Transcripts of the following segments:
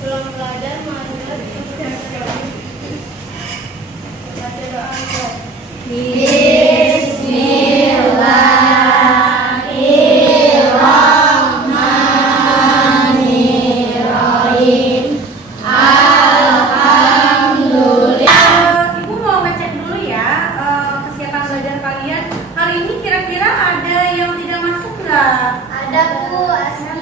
Sebelum belajar, mari kita baca doa. Bismillahirrahmanirrahim. Alhamdulillah. Ibu mau ngecek dulu ya kesiapan belajar kalian. Hari ini kira-kira ada yang tidak masuk nggak? Ada Bu, Asmi.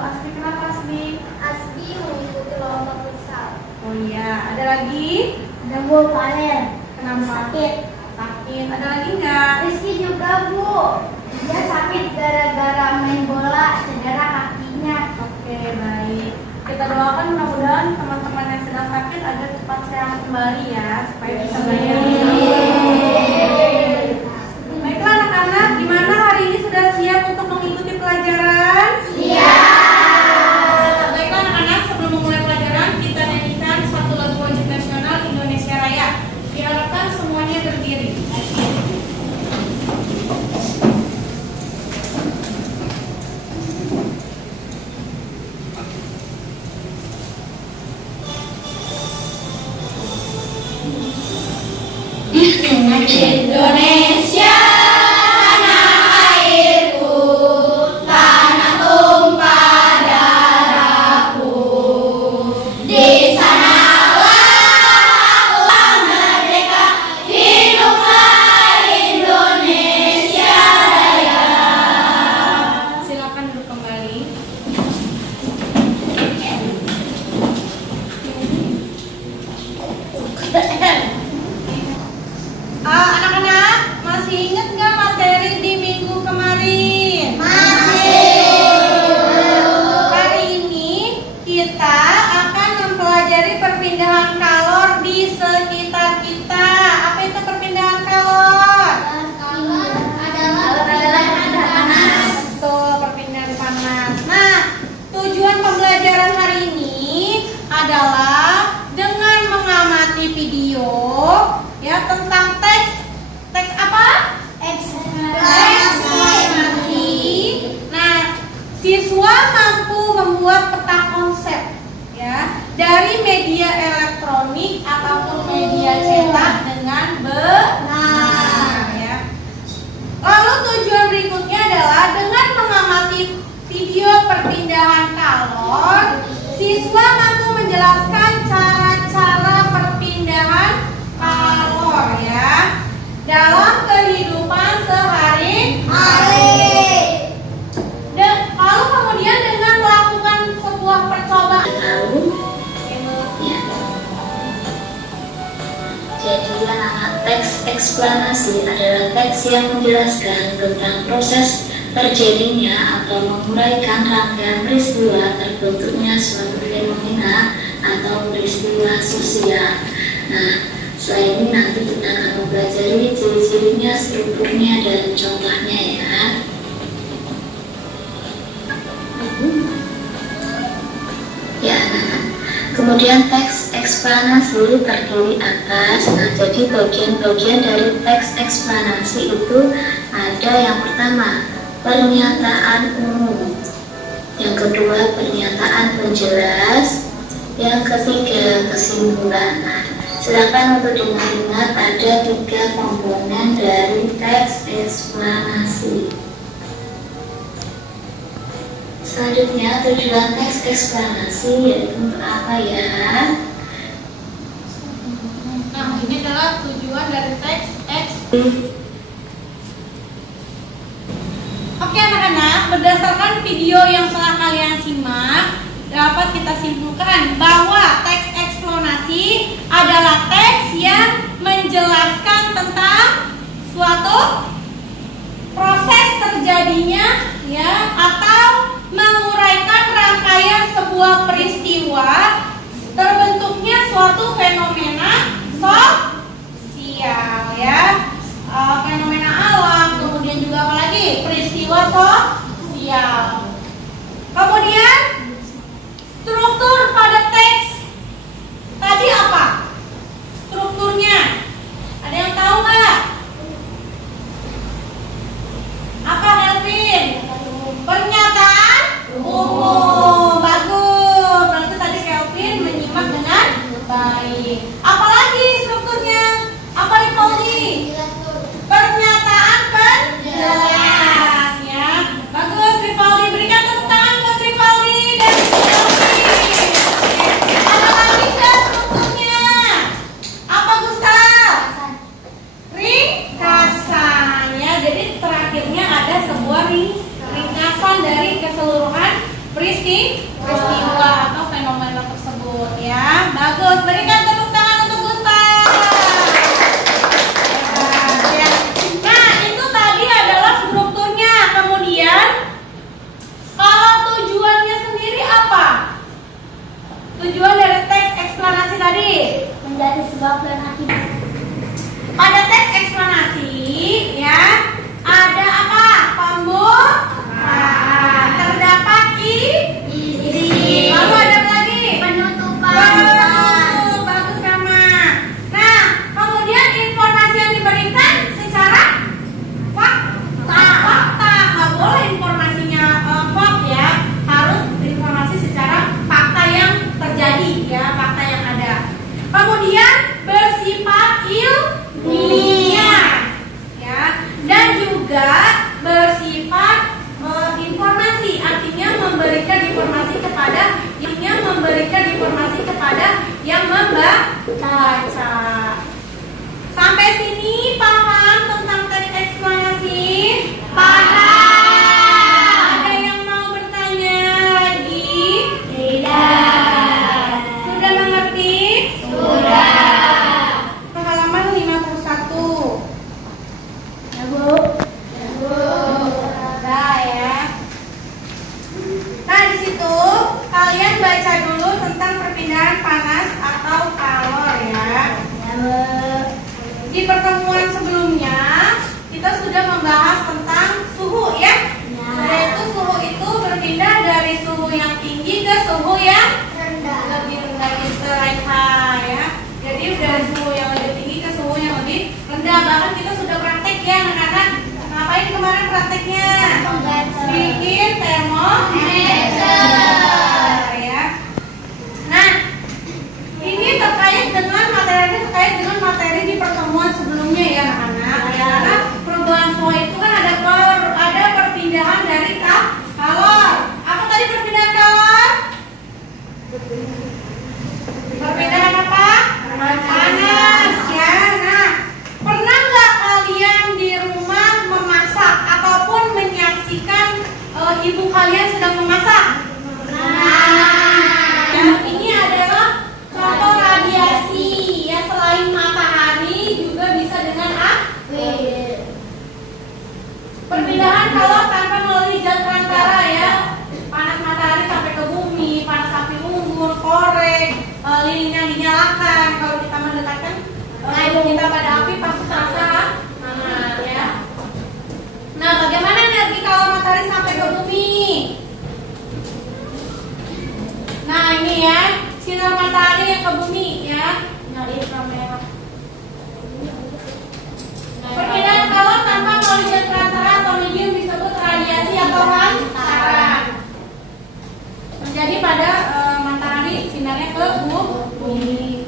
Asmi kenapa Asmi? Asmi mengikuti lomba futsal. Oh iya, ada lagi? Ada Bu, Panen. Kenapa? Sakit. Sakit. Ada lagi nggak? Rizky juga Bu. Dia sakit gara-gara main bola, cedera kakinya. Oke, baik. Kita doakan mudah-mudahan teman-teman yang sedang sakit agar cepat sehat kembali ya, supaya bisa belajar. Baiklah anak-anak, gimana hari ini sudah siap untuk mengikuti pelajaran? Siap. Baiklah anak-anak, sebelum memulai pelajaran kita nyanyikan satu lagu wajib nasional Indonesia Raya. Diharapkan semuanya berdiri. Indonesia, tanah airku, tanah tumpah darahku. Di sanalah aku merdeka, hiduplah Indonesia Raya. Silakan duduk kembali. Anak-anak, masih ingat nggak materi di minggu kemarin? Hari ini kita akan mempelajari perpindahan kalor di sekitar kita. Apa itu perpindahan kalor? Betul, perpindahan panas. Nah, tujuan pembelajaran hari ini adalah dengan mengamati video ya tentang teks apa? Eksplanasi. Nah, siswa mampu membuat peta konsep ya dari media elektronik ataupun media cetak dengan benar ya. Lalu tujuan berikutnya adalah dengan mengamati video perpindahan kalor, siswa mampu menjelaskan cara-cara perpindahan kalor ya dalam kehidupan sehari-hari. Dan lalu kemudian dengan melakukan sebuah percobaan. Jadi anak-anak, teks eksplanasi adalah teks yang menjelaskan tentang proses terjadinya atau menguraikan rangkaian peristiwa terbentuknya suatu fenomena atau peristiwa sosial. Nah, setelah ini nanti kita akan mempelajari ciri-cirinya, strukturnya, dan contohnya ya. Ya, kemudian teks eksplanasi terdiri atas. Nah, jadi bagian-bagian dari teks eksplanasi itu ada yang pertama, pernyataan umum. Yang kedua, pernyataan penjelas. Yang ketiga, kesimpulan. Nah, silakan untuk diingat ada 3 komponen dari teks eksplanasi. Selanjutnya, tujuan teks eksplanasi yaitu untuk apa ya? Nah, ini adalah tujuan dari teks Oke anak-anak, berdasarkan video yang telah kalian simak, dapat sebuah peristiwa terbentuknya suatu fenomena sosial ya. Fenomena alam, kemudian juga apa lagi? Peristiwa sosial. Kemudian struktur pada teks tadi apa? Strukturnya ada yang tahu nggak? Apa Elvin? Pernyataan umum. Bagus. Berarti tadi Kelvin menyimak dengan baik. Apalagi strukturnya? Apa Rivaldi? Pernyataan penjelas ya. Bagus Rivaldi. Berikan tepuk tangan buat Rivaldi dan Kelvin. Ada lagi nggak strukturnya? Apa Gustaf? Ringkasan ya. Jadi terakhirnya ada sebuah ringkasan dari keseluruhan peristiwa atau fenomena tersebut ya. Bagus. Berikan tepuk tangan untuk Gustaf. Ya. Nah, itu tadi adalah strukturnya. Kemudian kalau tujuannya sendiri apa? Tujuan dari teks eksplanasi tadi Menjadi sebuah plan akibat. pada teks eksplanasi ya ada apa? Pembukaan. Terdapat isi. Lalu ada apa lagi? Penutupan. Bagus Rama. Nah, kemudian informasi yang diberikan secara fakta. Nggak boleh informasinya hoax ya. Harus informasi secara fakta yang terjadi ya, fakta yang ada. Kemudian bersifat ilmiah ya, dan juga bersifat informasi, artinya memberikan informasi kepada yang membaca. Sampai sini paham tentang teks eksplanasi? Paham. Ada yang mau bertanya lagi? Tidak. Sudah mengerti? Sudah. Halaman 51. Ya, Bu. Ya, Bu. Udah ya. Nah, di situ kalian baca dulu tentang perpindahan panas atau kalor ya. Ya, Bu. Di pertemuan sebelumnya kita sudah membahas tentang suhu ya. Ya. Yaitu suhu itu berpindah dari suhu yang tinggi ke suhu yang Rendah. lebih rendah gitu ya. Jadi dari suhu yang lebih tinggi ke suhu yang lebih rendah. Bahkan kita sudah praktek ya anak-anak. Ngapain kemarin prakteknya? Bikin termometer ya. Nah, ini terkait dengan materi di pertemuan sebelumnya ya anak-anak. Ya, karena perubahan suhu itu kan ada perpindahan dari kalor. Apa tadi perpindahan kalor? Perpindahan apa? Panas ya. Nah, pernah nggak kalian di rumah memasak ataupun menyaksikan ibu kalian sedang memasak? Nah, ini adalah contoh radiasi ya. Selain matahari juga bisa dengan api. Perpindahan kalor tanpa melalui zat perantara ya. Panas matahari sampai ke bumi, panas api unggun, korek, lilin yang dinyalakan. Kalau kita mendekatkan hidung kita pada api pasti terasa hangat ya. Nah, bagaimana energi kalor matahari sampai ke bumi? Nah, ini ya, sinar matahari yang ke bumi ya. Nyari kamera. Perpindahan kalor tanpa melalui zat perantara atau medium disebut radiasi atau pancaran. Menjadi pada matahari sinarnya ke bumi.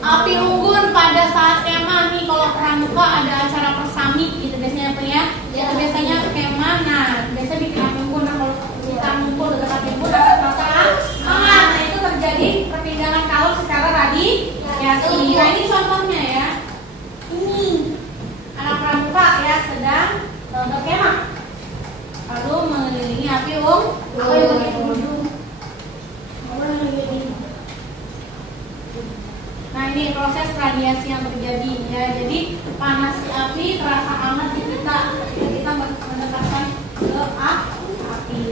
Api unggun pada saat kemah nih, kalau pramuka ada acara persami gitu biasanya apa ya? Ya biasanya kemah. Nah, biasanya bikin api unggun. Nah, kalau kita ngumpul dekat api unggun akan terasa hangat. Nah, itu terjadi perpindahan kalor secara radiasi. Nah, ini contohnya ya. Ini anak pramuka ya sedang berkemah, lalu mengelilingi api unggun. Nah, ini proses radiasi yang terjadi ya. Jadi panas api terasa hangat di kita mendekatkan ke api.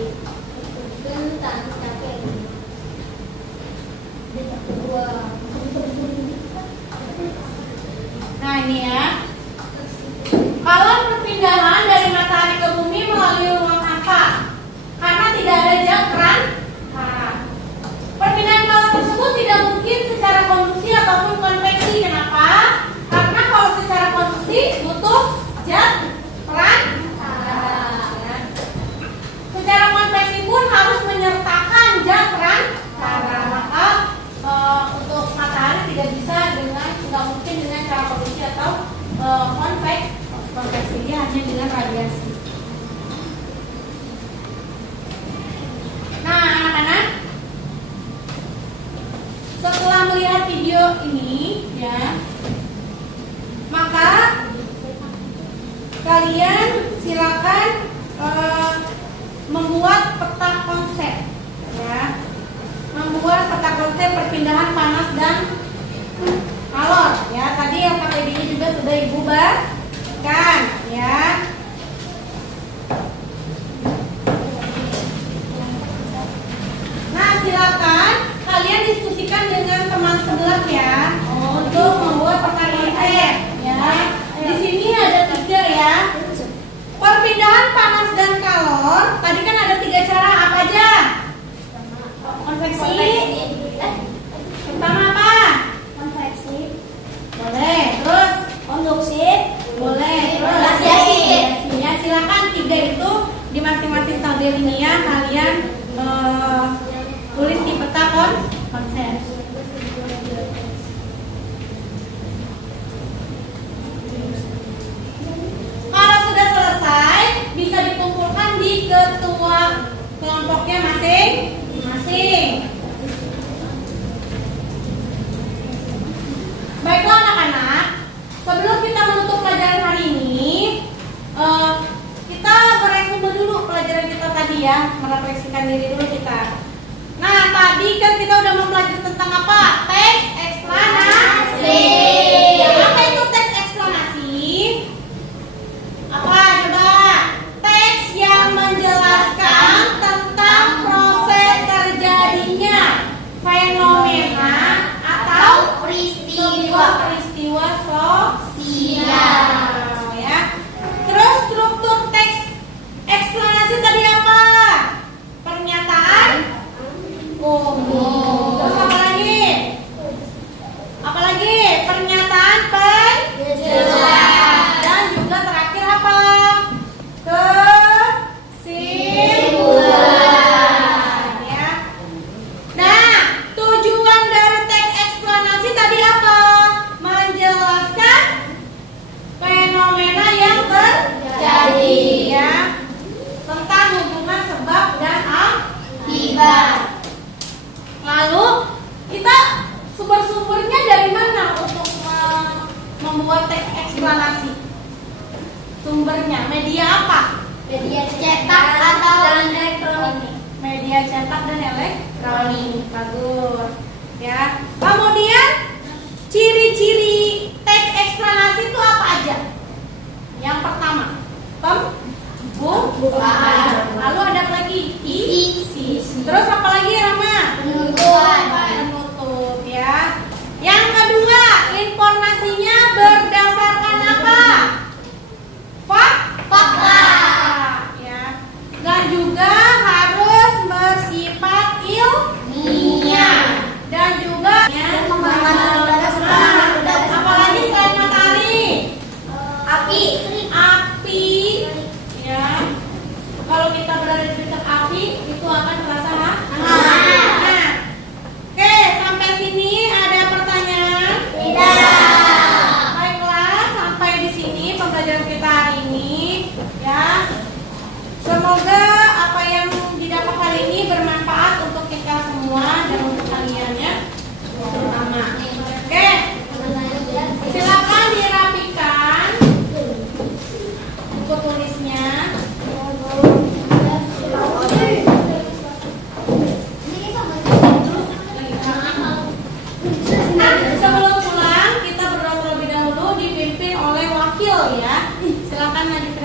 Nah ini ya, kalau perpindahan dari matahari ke bumi melalui ruang hampa karena tidak ada jam perantara. Perpindahan kalor tersebut tidak mungkin secara konduksi ataupun konveksi. Kenapa? Karena kalau secara konduksi butuh jam perantara. Secara konveksi pun harus menyertakan jam perantara. Maka untuk matahari tidak bisa tidak mungkin dengan cara konduksi atau konveksi, dia hanya dengan radiasi. Nah anak-anak, setelah melihat video ini ya, maka kalian silakan membuat peta konsep ya, membuat peta konsep perpindahan panas dan kalor ya. Tadi yang KPB-nya juga sudah Ibu bagikan ya. Nah silakan kalian diskusikan dengan teman sebelah ya, untuk membuat peta konsep ya. Di sini ada 3 ya. Perpindahan panas dan kalor tadi kan ada 3 cara, apa aja? Konveksi. Pertama apa? Konveksi. Boleh. Terus Konduksi. boleh. Terus Radiasi. ya, silakan 3 itu di masing-masing tabel ini ya, kalian tulis di peta konsep. Kalau sudah selesai, bisa dikumpulkan di ketua kelompoknya masing-masing. Baiklah anak-anak, sebelum kita menutup pelajaran hari ini, kita meresume dulu pelajaran kita tadi ya, merefleksikan diri dulu kita. Nah, tadi kan kita udah mempelajari tentang apa? Teks eksplanasi. Apa itu teks eksplanasi? Apa coba? Teks yang menjelaskan tentang proses terjadinya fenomena atau peristiwa sosial ya. Terus struktur teks eksplanasi tadi apa? Pernyataan umum. Terus apa lagi? Apa lagi? Pernyataan penjelas. Dan juga terakhir apa? Kesimpulan ya. Nah, tujuan dari teks eksplanasi tadi apa? Menjelaskan fenomena yang terjadi ya, tentang hubungan sebab dan akibat. Lalu kita sumber-sumbernya dari mana untuk membuat teks eksplanasi? Sumbernya media apa? Media cetak atau elektronik. Media cetak dan elektronik. Bagus ya. Kemudian ciri-ciri teks eksplanasi itu apa aja? Yang pertama, pembukaan. Lalu ada lagi isi. Terus apa lagi Rama? Penutup ya. Yang kedua, informasinya berdasarkan apa? Fakta ya. Dan juga harus bersifat ilmiah. Dan juga apalagi selain matahari? Api ya. Kalau kita berada di dekat api itu akan terasa hangat. Nah, oke, sampai sini ada pertanyaan? Tidak. Baiklah, sampai di sini pembelajaran kita hari ini ya. Semoga apa yang didapat hari ini bermanfaat untuk kita semua dan untuk kalian ya, terutama. Oke, silakan dirapikan buku tulisnya. Nah, sebelum pulang kita berdoa terlebih dahulu dipimpin oleh wakil ya. Silakan lanjutkan.